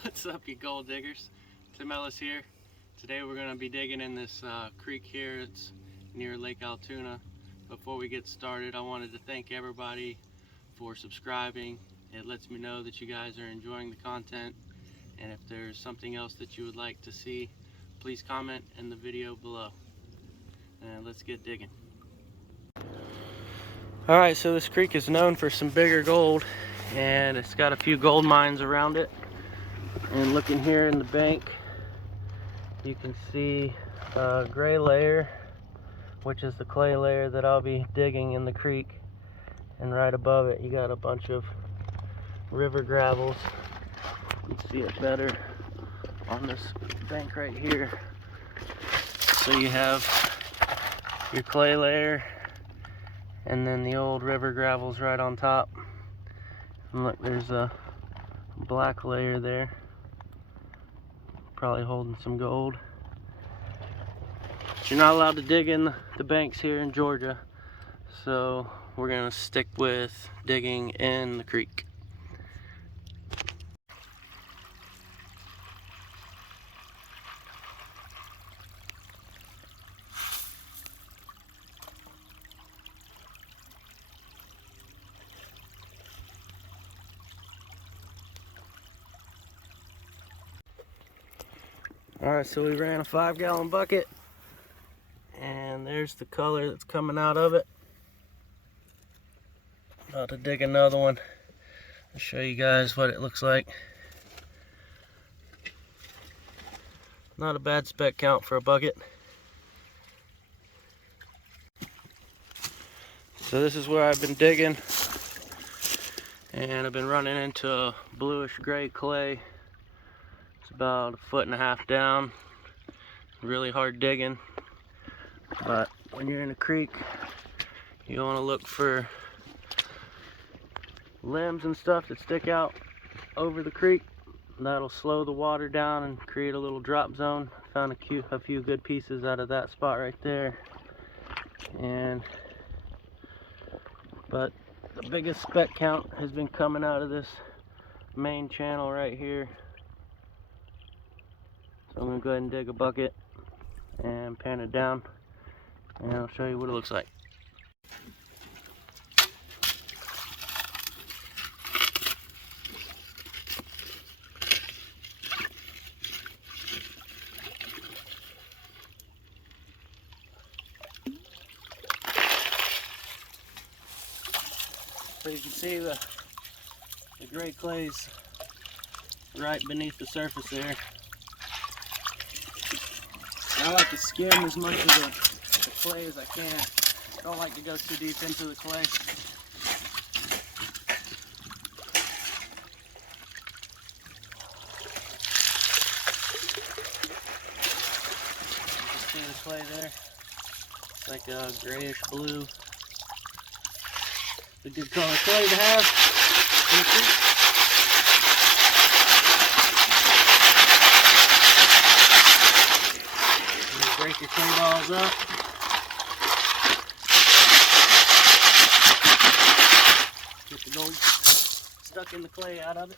What's up, you gold diggers? Tim Ellis here. Today we're going to be digging in this creek here. It's near Lake Altoona. Before we get started, I wanted to thank everybody for subscribing. It lets me know that you guys are enjoying the content, and if there's something else that you would like to see, please comment in the video below. And let's get digging. Alright, so this creek is known for some bigger gold, and it's got a few gold mines around it. And looking here in the bank, you can see a gray layer, which is the clay layer that I'll be digging in the creek. And right above it, you got a bunch of river gravels. You can see it better on this bank right here. So you have your clay layer, and then the old river gravels right on top. And look, there's a black layer there, probably holding some gold. But you're not allowed to dig in the banks here in Georgia, so we're gonna stick with digging in the creek. Alright, so we ran a 5-gallon bucket, and there's the color that's coming out of it. About to dig another one. I'll show you guys what it looks like. Not a bad spec count for a bucket. So this is where I've been digging, and I've been running into a bluish gray clay. It's about 1.5 feet down. Really hard digging, but when you're in a creek, you want to look for limbs and stuff that stick out over the creek. That'll slow the water down and create a little drop zone. Found a few good pieces out of that spot right there. But the biggest spec count has been coming out of this main channel right here. So I'm gonna go ahead and dig a bucket and pan it down, and I'll show you what it looks like. So you can see the gray clay's right beneath the surface there. I like to skim as much of the clay as I can. Don't like to go too deep into the clay. You can see the clay there. It's like a grayish blue. It's a good color clay to have in the creek. Break your clay balls up. Get the gold stuck in the clay out of it.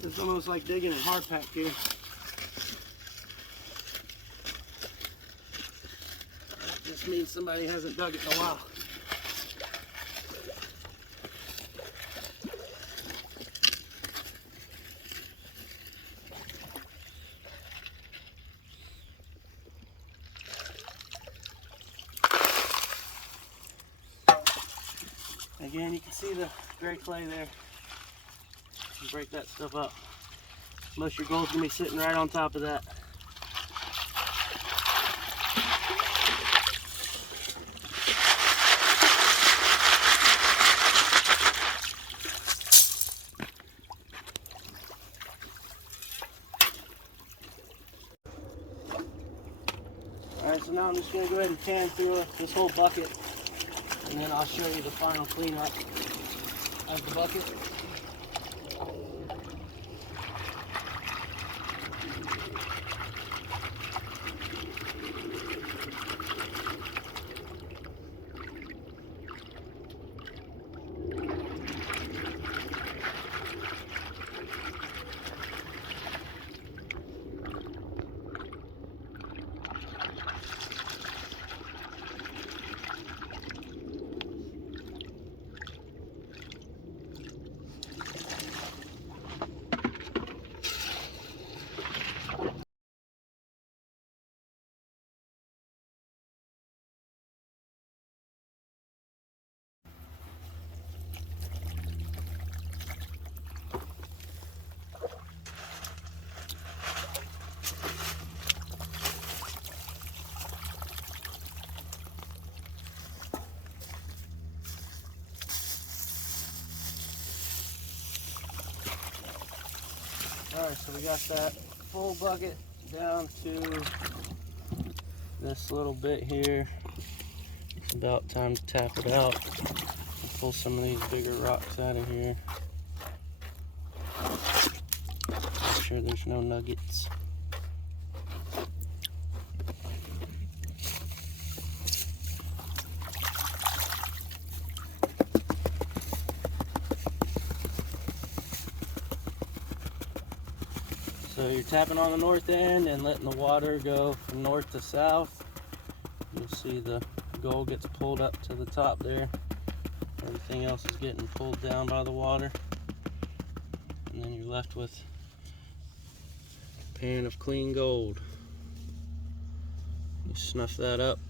It's almost like digging in hard pack here. Just means somebody hasn't dug it in a while. Again, you can see the gray clay there. You break that stuff up. Most of your gold's gonna be sitting right on top of that. Alright, so now I'm just going to go ahead and pan through this whole bucket, and then I'll show you the final cleanup of the bucket. Alright, so we got that full bucket down to this little bit here. It's about time to tap it out and pull some of these bigger rocks out of here. Make sure there's no nuggets. So you're tapping on the north end and letting the water go from north to south. You'll see the gold gets pulled up to the top there. Everything else is getting pulled down by the water. And then you're left with a pan of clean gold. You snuff that up.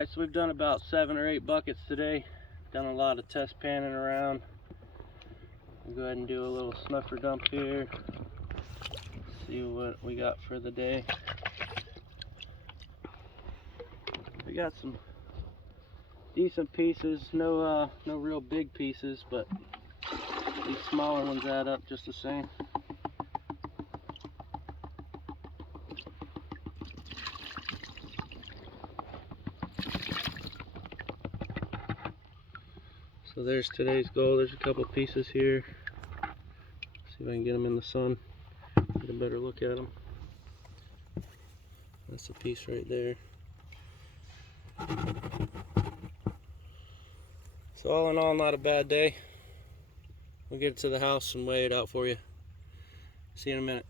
Alright, so we've done about 7 or 8 buckets today. Done a lot of test panning around. We'll go ahead and do a little snuffer dump here. See what we got for the day. We got some decent pieces, no real big pieces, but these smaller ones add up just the same. So there's today's gold. There's a couple pieces here. See if I can get them in the sun. Get a better look at them. That's a piece right there. So all in all, not a bad day. We'll get it to the house and weigh it out for you. See you in a minute.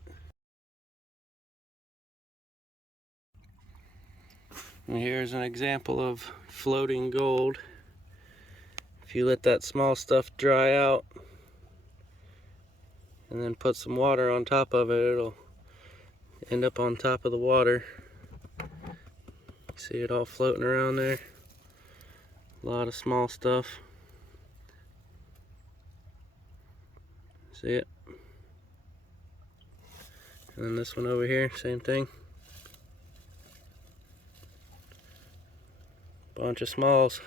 And here's an example of floating gold. If you let that small stuff dry out and then put some water on top of it, it'll end up on top of the water. See it all floating around there. A lot of small stuff. See it? And then this one over here, same thing. Bunch of smalls.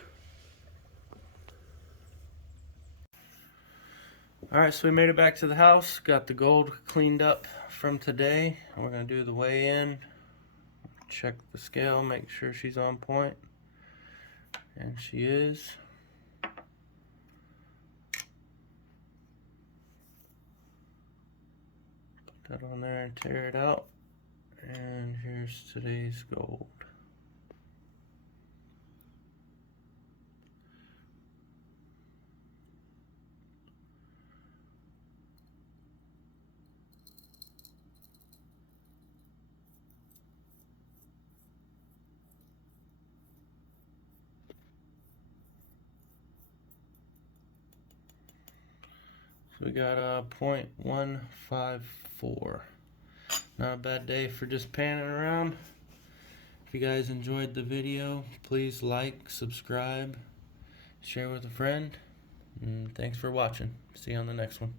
Alright, so we made it back to the house. Got the gold cleaned up from today. And we're going to do the weigh-in. Check the scale, make sure she's on point. And she is. Put that on there and tear it out. And here's today's gold. So we got a 0.154. Not a bad day for just panning around. If you guys enjoyed the video, please like, subscribe, share with a friend, and thanks for watching. See you on the next one.